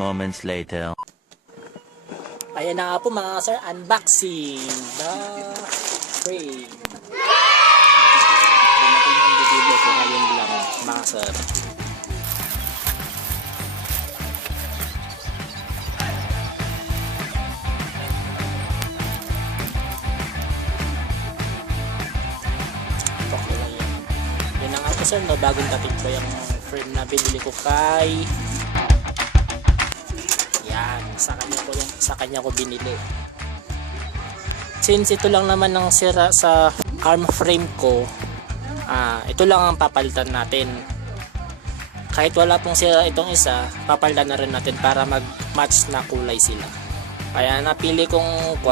moments later. Ayan na nga po mga sir, unboxing the frame. Dumating yung video ko ngayon lang mga sir. Okay lang yan. Yun na nga po sir, no, bagong dating ko yung frame na binili ko kay yan, sa kanya ko binili. Since ito lang naman ang sira sa arm frame ko, ito lang ang papalitan natin. Kahit wala pong sira itong isa, papalitan na rin natin para mag-match na kulay sila. Kaya napili kong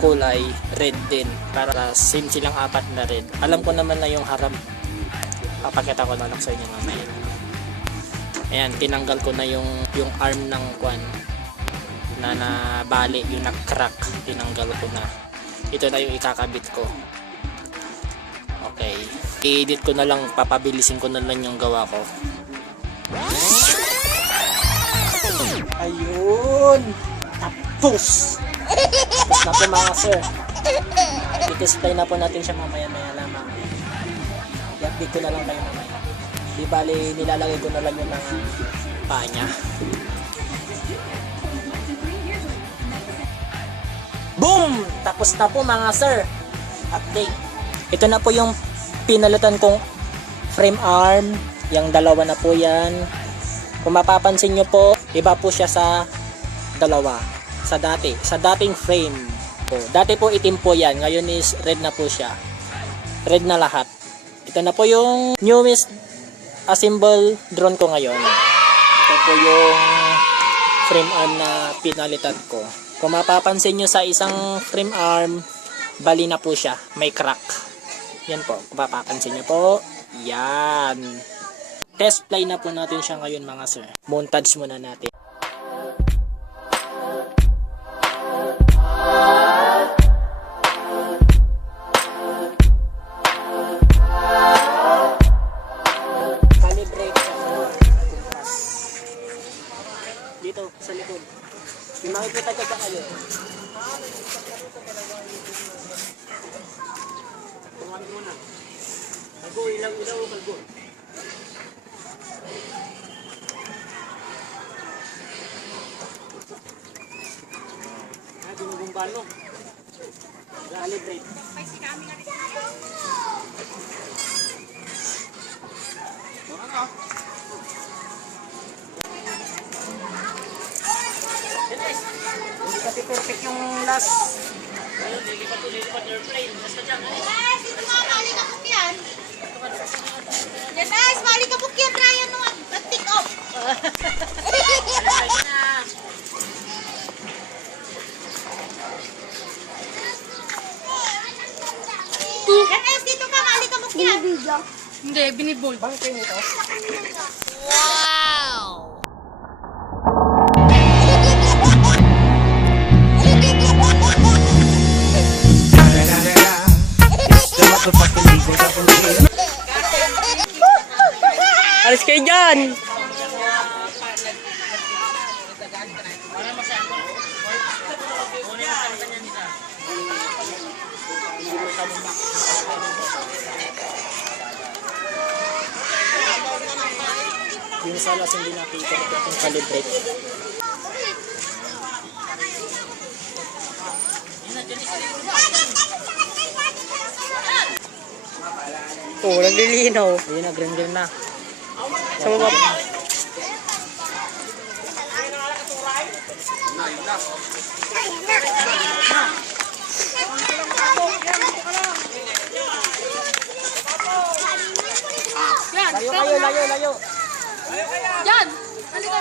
kulay red din, para same silang apat na red. Alam ko naman na yung harap, papakita ko na lang sa inyo mamaya. Ayan, tinanggal ko na yung arm ng na nabali, yung nag-crack, tinanggal ko na. Ito na yung ikakabit ko. Okay, i-edit ko na lang, papabilisin ko na lang yung gawa ko. Ayun, tapos na po mga sir. I-display na po natin siya mamaya lamang. I-update ko na lang kayo mamaya. Di bali, nilalagay ko na lang yung mga paa niya. Boom! Tapos na po mga sir. Update. Ito na po yung pinalitan kong frame arm. Yung dalawa na po yan. Kung mapapansin nyo po, iba po siya sa dalawa. Sa dating frame po. Dati po itim po yan. Ngayon is red na po siya. Red na lahat. Ito na po yung newest assemble drone ko ngayon. Ito po yung frame arm na pinalitan ko. Kung mapapansin nyo sa isang frame arm, bali na po siya, may crack. Yan po, kung mapapansin nyo po, yan. Test fly na po natin siya ngayon mga sir. Montage muna natin. Calibrate sa kumpas. Dito, sa likod. Yung makikita ko sa kayo. Tungawin mo na. Kalgo, ilang ilaw o kalgo? Binubumban mo. Calibrate. Hindi kasi perfect yung last. Ayun, lilipat airplane. Basta dyan. Guys, dito nga, mali ka po yan. Yes, guys, mali ka po yan. Ryan, no, take off. Yan, guys, dito ka, mali ka po yan. Hindi, binibol. Bakit kayo nito? Wow! Alis kayo dyan! Yung salas hindi nakita ko yung calibrate. Oh, naglilinaw. Ayun na, green na. Sa baba. Layo kayo, layo. Yan! Halika.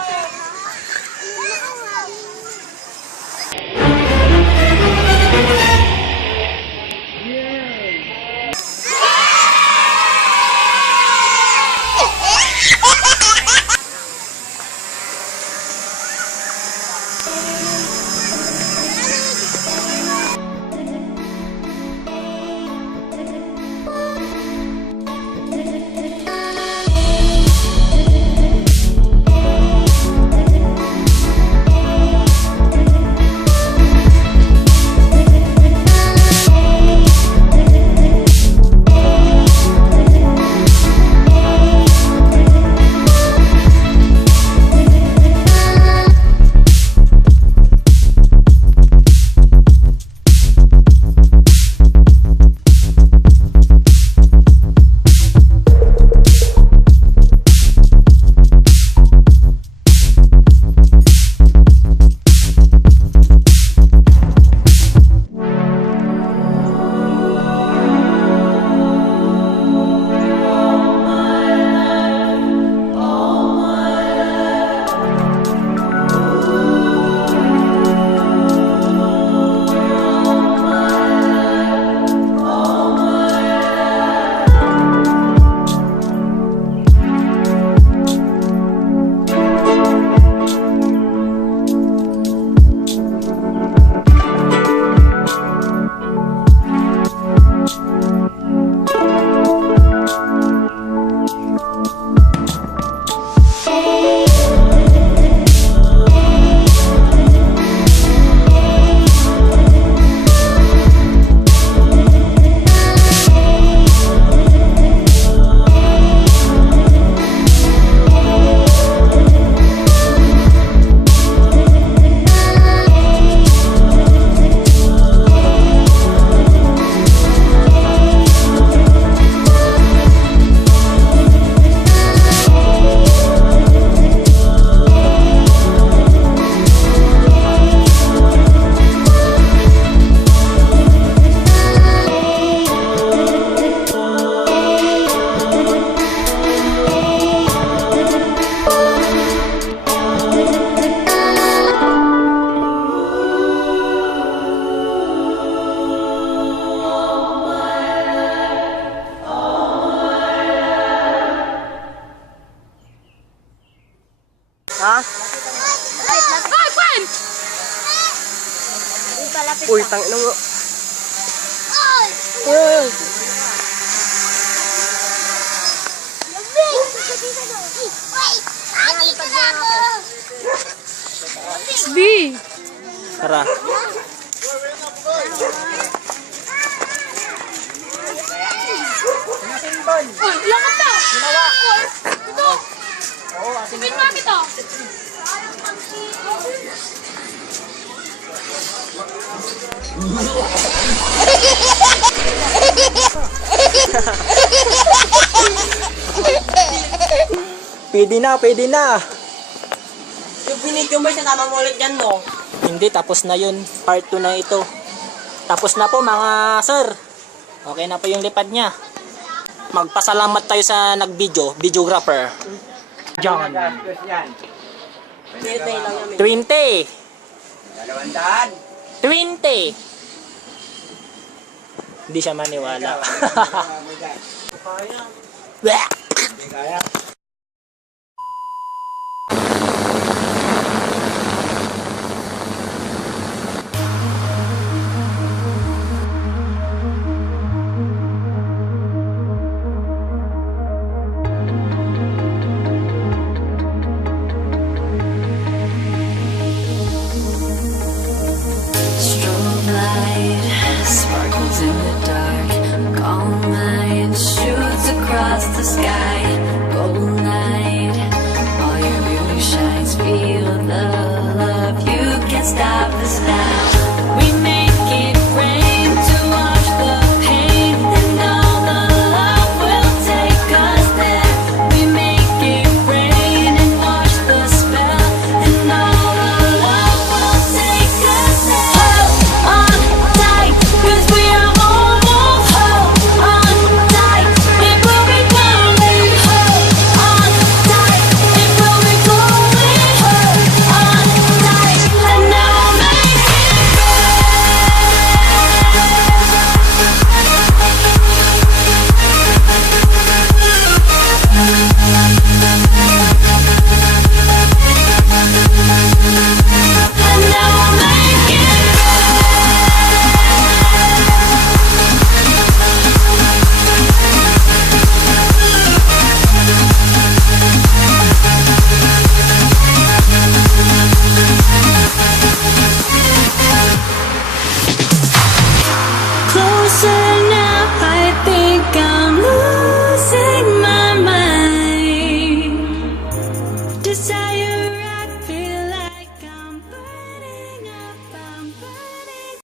Lapit Uy, ka. tangin mo. Uy! Nalipad na ako. SB. Tara. Uy, lakad na. Ginawa. Ito. Sabihin mo kita. Pwede na, pwede na. Yung binidyo mo, sinama mo ulit dyan, no? Hindi, tapos na yun. Part 2 na ito. Tapos na po mga sir. Okay na po yung lipad niya. Magpasalamat tayo sa nag-video, videographer. John. Pinitay lang yung 20. 200. 20. Hindi siya maniwala. Bleh. Strobe light sparkles in the dark. Calm mind shoots across the sky. Golden night, all your beauty shines. Feel the love, you can't stop us now.